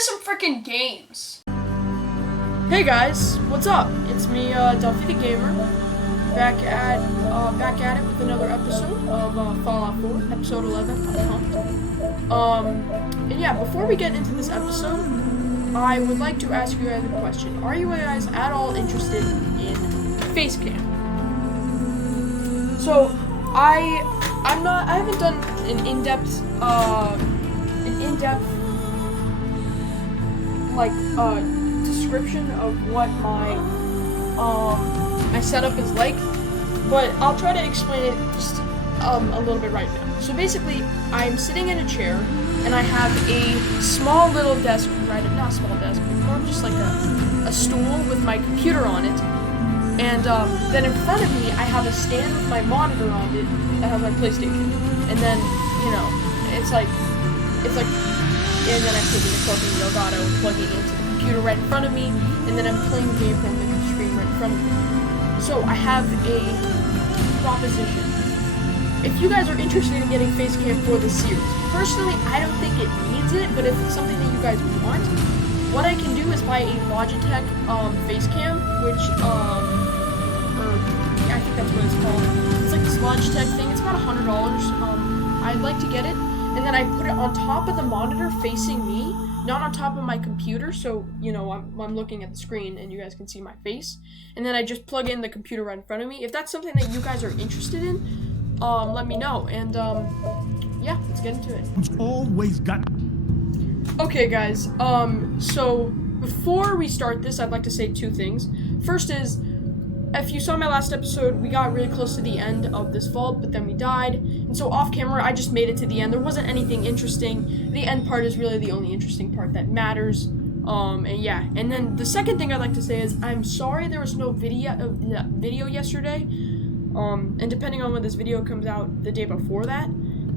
some freaking games. Hey guys, what's up? It's me, Duffy the Gamer, back at it with another episode of Fallout 4, episode 11. I'm pumped. And yeah, before we get into this episode, I would like to ask you guys a question. Are you guys at all interested in face cam? So, I haven't done an in-depth description of what my setup is like, but I'll try to explain it just a little bit right now. So basically, I'm sitting in a chair and I have a small little desk, not a small desk, but more just like a stool with my computer on it. And then in front of me, I have a stand with my monitor on it that has my PlayStation. And then, it's like, and then I'm taking a fucking Elgato and plugging it into the computer right in front of me, and then I'm playing the game from the screen right in front of me. So I have a proposition. If you guys are interested in getting face cam for this series, personally, I don't think it needs it, but if it's something that you guys want, what I can do is buy a Logitech face cam, which I think that's what it's called. It's like this Logitech thing. It's about $100. I'd like to get it, and then I put it on top of the monitor facing me, not on top of my computer, so I'm looking at the screen and you guys can see my face. And then I just plug in the computer right in front of me. If that's something that you guys are interested in, let me know. And yeah, let's get into it. Always got. Okay, guys. So before we start this, I'd like to say two things. First is, if you saw my last episode, we got really close to the end of this vault, but then we died. And so off camera, I just made it to the end. There wasn't anything interesting. The end part is really the only interesting part that matters. And yeah. And then the second thing I'd like to say is, I'm sorry there was no video yesterday. And depending on when this video comes out, the day before that.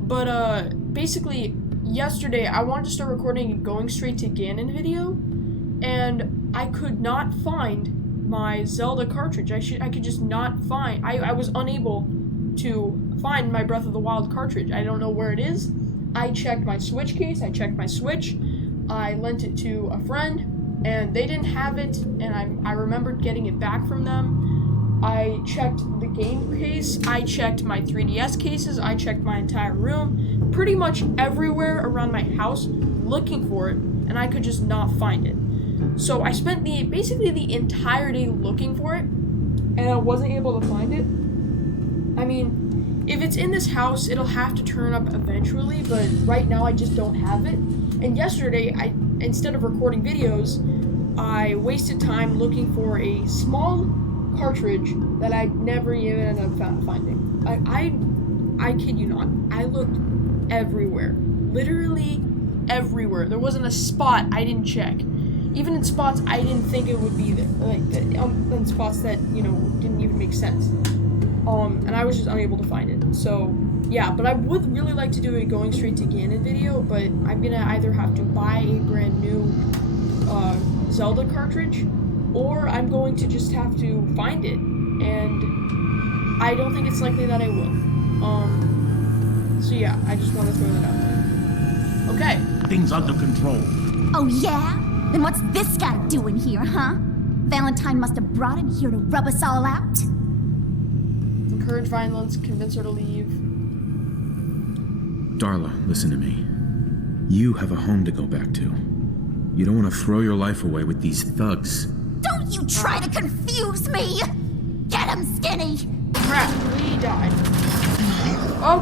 But basically, yesterday I wanted to start recording a Going Straight to Ganon video, and I could not find my Zelda cartridge. I could just not find. I was unable to find my Breath of the Wild cartridge. I don't know where it is. I checked my Switch case. I checked my Switch. I lent it to a friend, and they didn't have it. And I remembered getting it back from them. I checked the game case. I checked my 3DS cases. I checked my entire room, pretty much everywhere around my house, looking for it, and I could just not find it. So I spent basically the entire day looking for it, and I wasn't able to find it. I mean, if it's in this house, it'll have to turn up eventually, but right now I just don't have it. And yesterday, instead of recording videos, I wasted time looking for a small cartridge that I never even ended up finding. I kid you not. I looked everywhere. Literally everywhere. There wasn't a spot I didn't check. Even in spots I didn't think it would be there, in spots that didn't even make sense. And I was just unable to find it. So yeah, but I would really like to do a Going Straight to Ganon video, but I'm gonna either have to buy a brand new Zelda cartridge, or I'm going to just have to find it, and I don't think it's likely that I will. So yeah, I just want to throw that out there. Okay. Things under control. Oh yeah? Then what's this guy doing here, huh? Valentine must have brought him here to rub us all out? Encourage violence, convince her to leave. Darla, listen to me. You have a home to go back to. You don't want to throw your life away with these thugs. Don't you try to confuse me! Get him, Skinny! Crap, we died.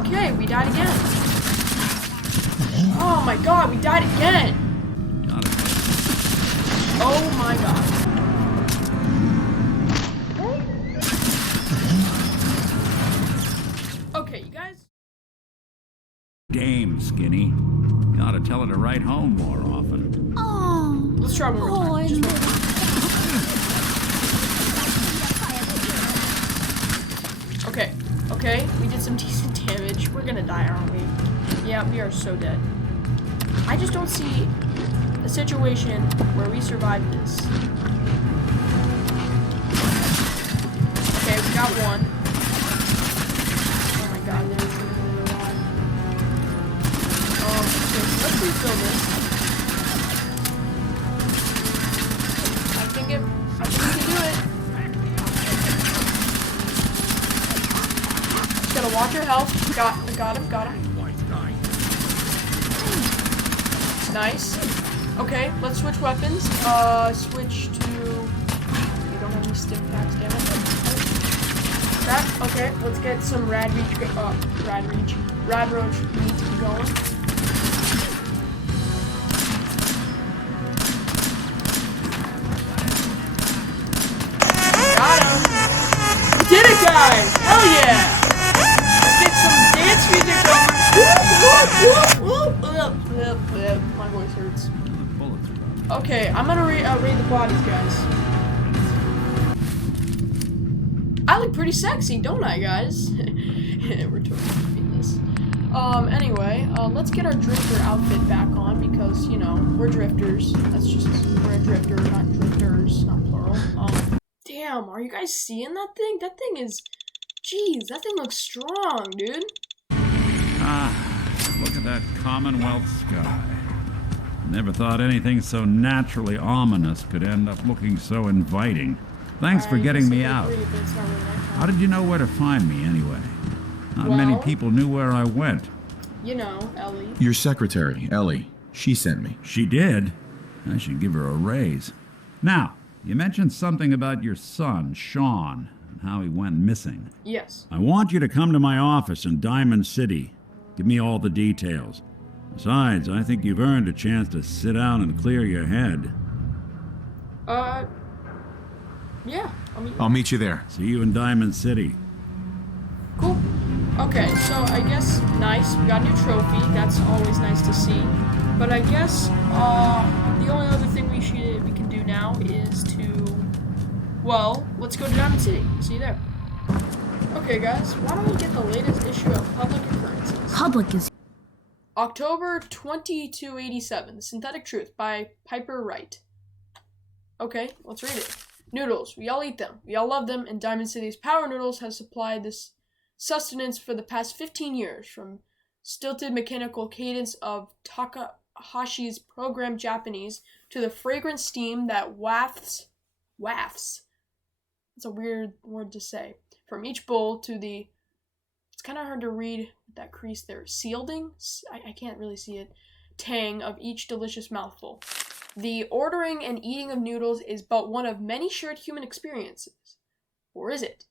Okay, we died again. Oh my god, we died again! Oh my god. Okay, you guys. Damn, Skinny. You ought to tell her to write home more often. Oh. Let's try one more time. Just one more time. Okay, we did some decent damage. We're gonna die, aren't we? Yeah, we are so dead. I just don't see a situation where we survive this. Okay, we got one. Oh my god, there's really a lot. Okay, so let's refill this. Watch your health. Got him. Nice. Okay, let's switch weapons. Switch to... We don't have any stim packs, damn it. Crap. Okay, let's get some Rad Roach meat going. Got him! We did it, guys! Hell yeah! Let's get some dance music going. My voice hurts. Okay, I'm gonna raid the bodies, guys. I look pretty sexy, don't I, guys? We're totally doing this. Anyway, let's get our drifter outfit back on because, you know, we're drifters. We're a drifter, not drifters, not plural. Damn, are you guys seeing that thing? That thing is, jeez, that thing looks strong, dude. Ah, look at that Commonwealth sky. Never thought anything so naturally ominous could end up looking so inviting. Thanks for getting me out. How did you know where to find me, anyway? Not many people knew where I went. You know, Ellie. Your secretary, Ellie. She sent me. She did? I should give her a raise. Now, you mentioned something about your son, Sean, and how he went missing. Yes. I want you to come to my office in Diamond City. Give me all the details. Besides, I think you've earned a chance to sit down and clear your head. Yeah. I'll meet you there. See you in Diamond City. Cool. Okay, so I guess, nice. We got a new trophy. That's always nice to see. But I guess, the only other thing we can do now is to, well, let's go to Diamond City. See you there. Okay, guys, why don't we get the latest issue of Public Occurrences? Public is... October 2287, The Synthetic Truth by Piper Wright. Okay, let's read it. Noodles. We all eat them. We all love them, and Diamond City's Power Noodles has supplied this sustenance for the past 15 years, from stilted mechanical cadence of Takahashi's programmed Japanese to the fragrant steam that wafts. That's a weird word to say. From each bowl to the... It's kind of hard to read that crease there. Sealding? I can't really see it. Tang of each delicious mouthful. The ordering and eating of noodles is but one of many shared human experiences. Or is it?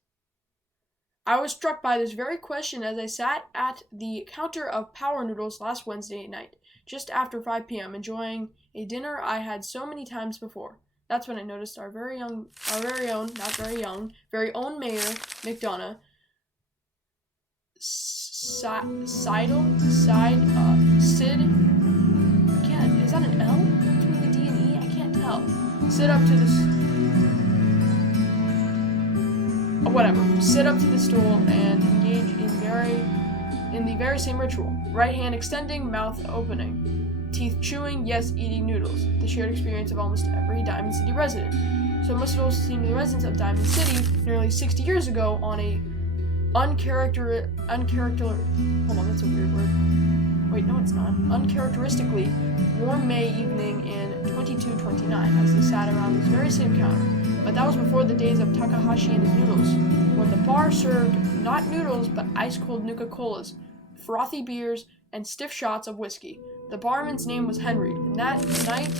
I was struck by this very question as I sat at the counter of Power Noodles last Wednesday night, just after 5 p.m., enjoying a dinner I had so many times before. That's when I noticed our very own Mayor McDonough Sid. Again, is that an L between the D and E? I can't tell. Sit up to the stool and engage in the very same ritual. Right hand extending, mouth opening, teeth chewing, yes, eating noodles. The shared experience of almost every Diamond City resident. So it must have also seemed to the residents of Diamond City nearly 60 years ago on a uncharacteristically warm May evening in 2229 as they sat around this very same counter. But that was before the days of Takahashi and his noodles, when the bar served not noodles but ice-cold Nuka-Colas, frothy beers, and stiff shots of whiskey. The barman's name was Henry, and that night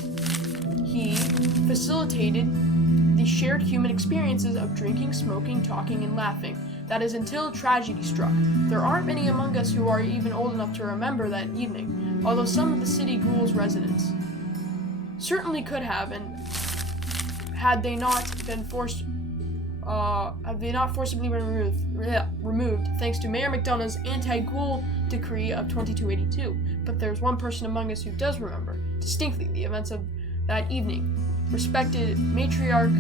he facilitated the shared human experiences of drinking, smoking, talking, and laughing. That is until tragedy struck. There aren't many among us who are even old enough to remember that evening, although some of the city ghoul's residents certainly could have, and had they not forcibly removed, thanks to Mayor McDonough's anti-ghoul decree of 2282. But there's one person among us who does remember distinctly the events of that evening. Respected matriarch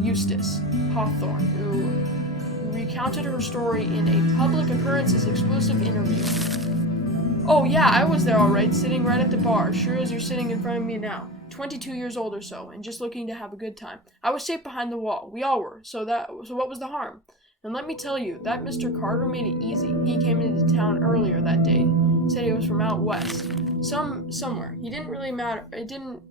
Eustace Hawthorne, who recounted her story in a Public Occurrences exclusive interview. Oh yeah, I was there alright, sitting right at the bar, sure as you're sitting in front of me now. 22 years old or so, and just looking to have a good time. I was safe behind the wall. We all were. So what was the harm? And let me tell you, that Mr. Carter made it easy. He came into town earlier that day. Said he was from out west. Somewhere. It didn't really matter. It didn't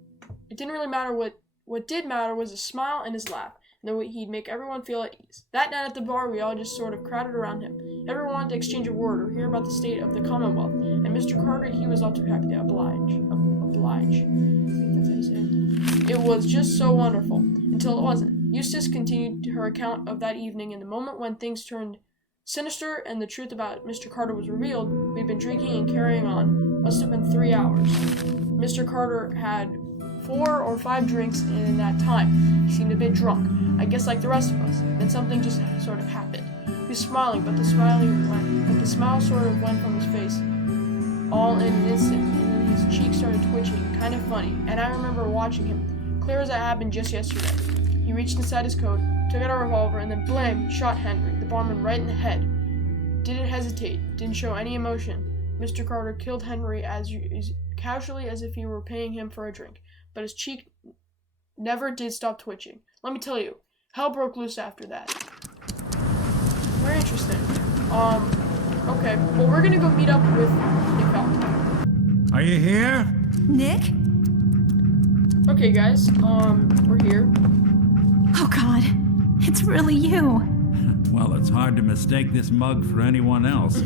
really matter. What did matter was his smile and his laugh. and then he'd make everyone feel at ease. That night at the bar, we all just sort of crowded around him. Everyone wanted to exchange a word or hear about the state of the Commonwealth, and Mr. Carter, he was all too happy to oblige. I think that's how you say it. It was just so wonderful, until it wasn't. Eustace continued her account of that evening, and the moment when things turned sinister and the truth about Mr. Carter was revealed. We'd been drinking and carrying on. Must have been 3 hours. Mr. Carter had 4 or 5 drinks in that time. He seemed a bit drunk, I guess like the rest of us. Then something just sort of happened. He was smiling, but the smile sort of went from his face all in an instant, and then his cheeks started twitching, kind of funny, and I remember watching him, clear as it happened just yesterday. He reached inside his coat, took out a revolver, and then blam, he shot Henry, the barman, right in the head. Didn't hesitate, didn't show any emotion. Mr. Carter killed Henry as casually as if he were paying him for a drink, but his cheek never did stop twitching. Let me tell you, hell broke loose after that. Very interesting. Okay, well, we're gonna go meet up with Nick Valentine. Are you here? Nick? Okay, guys, we're here. Oh God, it's really you. Well, it's hard to mistake this mug for anyone else.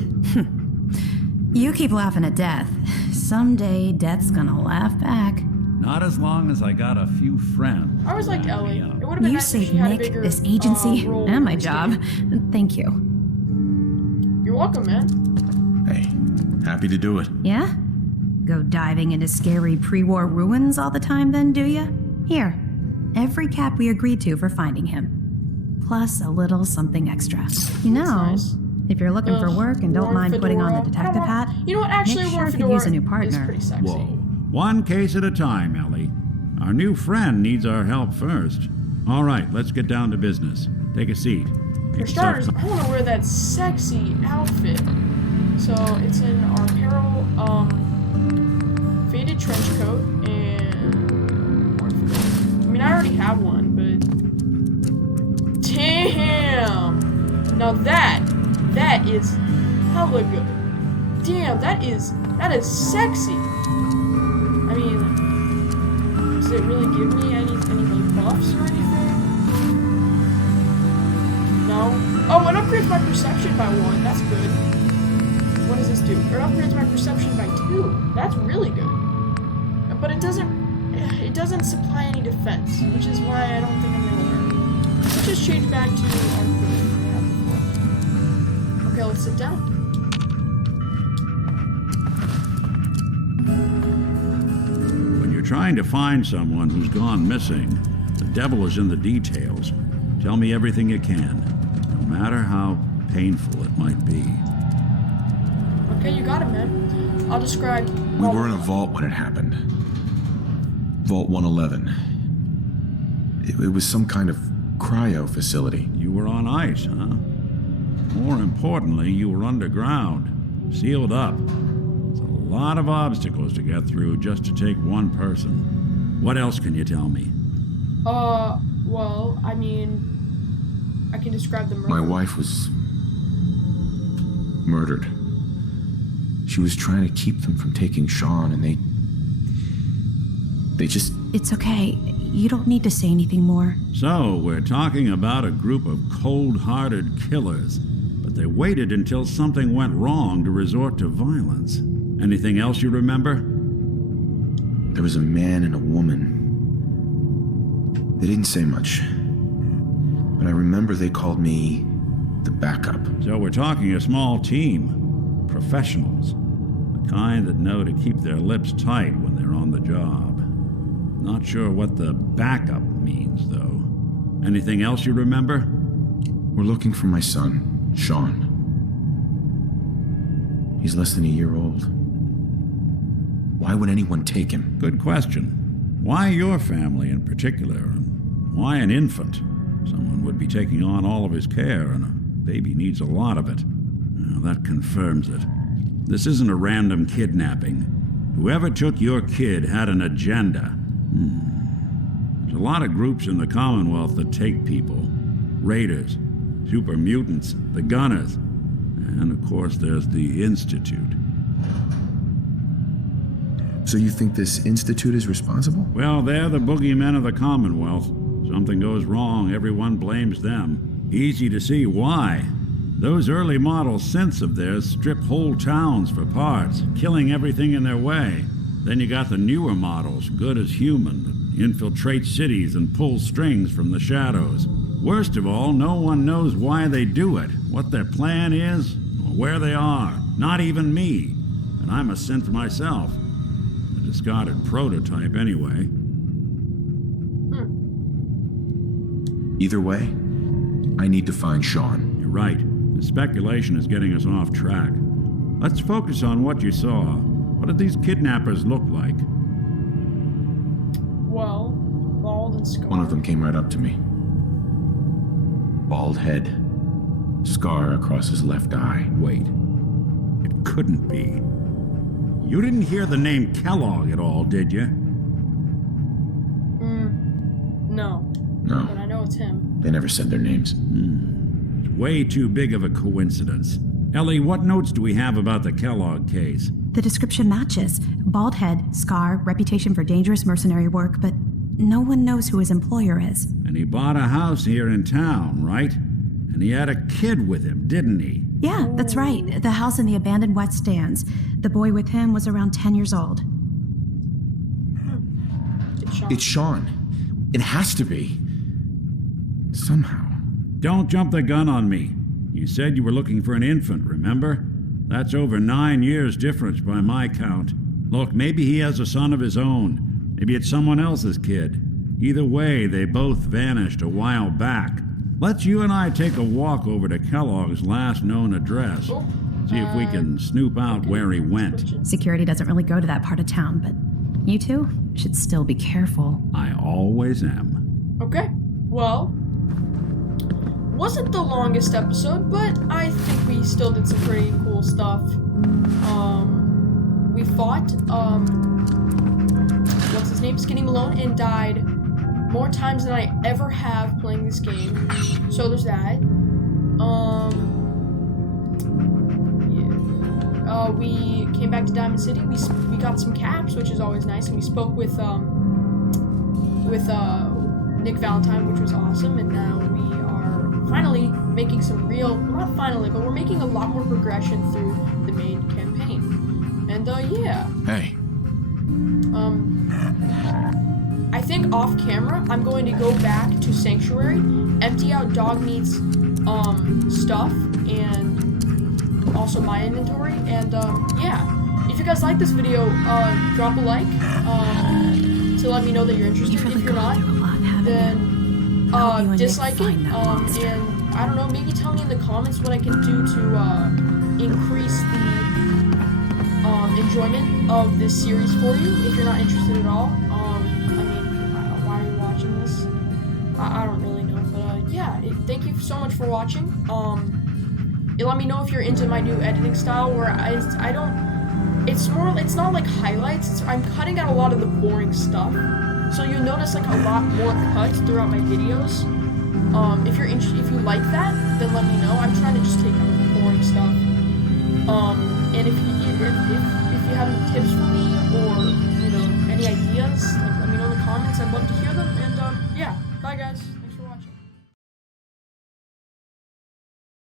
You keep laughing at death. Someday, death's gonna laugh back. Not as long as I got a few friends. I always liked Ellie. It would have been You nice if saved she had a Nick, bigger this agency, role and my in this job. game. Thank you. You're welcome, man. Hey, happy to do it. Yeah? Go diving into scary pre-war ruins all the time then, do ya? Here, every cap we agreed to for finding him. Plus a little something extra. You know, nice. if you're looking for work and don't Warm mind putting on the fedora. detective I don't hat, want- You know what? Actually, Nick warm sure could fedora use a new is partner. pretty sexy. Whoa. One case at a time, Ellie. Our new friend needs our help first. All right, let's get down to business. Take a seat. For starters, I want to wear that sexy outfit. So it's in our apparel, faded trench coat and warm fedora. I mean, I already have one, but damn! Now that is hella good. Damn, that is sexy. I mean, does it really give me any like buffs or anything? No. Oh, it upgrades my perception by 1. That's good. What does this do? It upgrades my perception by 2. That's really good. But it doesn't supply any defense, which is why I don't think I'm gonna wear it. Let's just change back to our clothes we had before. Okay, let's sit down. When you're trying to find someone who's gone missing, the devil is in the details. Tell me everything you can, no matter how painful it might be. Okay, you got it, man. I'll describe. We were in a vault when it happened. Vault 111. It was some kind of cryo facility. You were on ice, huh? More importantly, you were underground, sealed up. It's a lot of obstacles to get through just to take one person. What else can you tell me? Well, I mean, I can describe the murder. My wife was murdered. She was trying to keep them from taking Sean, and they just... It's okay. You don't need to say anything more. So, we're talking about a group of cold-hearted killers, but they waited until something went wrong to resort to violence. Anything else you remember? There was a man and a woman. They didn't say much, but I remember they called me the backup. So we're talking a small team, professionals, the kind that know to keep their lips tight when they're on the job. Not sure what the backup means, though. Anything else you remember? We're looking for my son, Sean. He's less than a year old. Why would anyone take him? Good question. Why your family in particular, and why an infant? Someone would be taking on all of his care, and a baby needs a lot of it. Well, that confirms it. This isn't a random kidnapping. Whoever took your kid had an agenda. There's a lot of groups in the Commonwealth that take people. Raiders, super mutants, the Gunners, and of course there's the Institute. So you think this institute is responsible? Well, they're the boogeymen of the Commonwealth, Something goes wrong, everyone blames them. Easy to see why. Those early model synths of theirs strip whole towns for parts, killing everything in their way. Then you got the newer models, good as human, that infiltrate cities and pull strings from the shadows. Worst of all, no one knows why they do it, what their plan is, or where they are. Not even me. And I'm a synth myself. A discarded prototype anyway. Either way, I need to find Sean. You're right. The speculation is getting us off track. Let's focus on what you saw. What did these kidnappers look like? Well, bald and scarred. One of them came right up to me. Bald head. Scar across his left eye. Wait. It couldn't be. You didn't hear the name Kellogg at all, did you? No. No, But I know it's him. they never said their names. It's way too big of a coincidence. Ellie, what notes do we have about the Kellogg case? The description matches. Bald head, scar, reputation for dangerous mercenary work, but no one knows who his employer is. And he bought a house here in town, right? And he had a kid with him, didn't he? Yeah, that's right. The house in the abandoned West Stands. The boy with him was around 10 years old. It's Sean. It has to be. Somehow. Don't jump the gun on me. You said you were looking for an infant, remember? That's over 9 years difference by my count. Look, maybe he has a son of his own. Maybe it's someone else's kid. Either way, they both vanished a while back. Let's you and I take a walk over to Kellogg's last known address. See if we can snoop out where he went. Security doesn't really go to that part of town, but you two should still be careful. I always am. Okay. Well, wasn't the longest episode, but I think we still did some pretty cool stuff. We fought, what's his name? Skinny Malone, and died more times than I ever have playing this game. So there's that. We came back to Diamond City. We got some caps, which is always nice, and we spoke with Nick Valentine, which was awesome, and now we are finally making some real, not finally, but we're making a lot more progression through the main campaign. And yeah. Hey. I think off camera, I'm going to go back to Sanctuary, empty out Dogmeat's stuff, and also my inventory, and yeah. If you guys like this video, drop a like to let me know that you're interested. If you're not, then dislike it, and I don't know, maybe tell me in the comments what I can do to increase the enjoyment of this series for you, if you're not interested at all. I mean, why are you watching this? I don't really know, but yeah, thank you so much for watching. Let me know if you're into my new editing style, where I don't, it's not like highlights, I'm cutting out a lot of the boring stuff, so you'll notice like a lot more cuts throughout my videos. If you like that, then let me know. I'm trying to just take out the boring stuff. And if you have any tips for me, or any ideas, like, let me know in the comments. I'd love to hear them. And yeah, bye guys.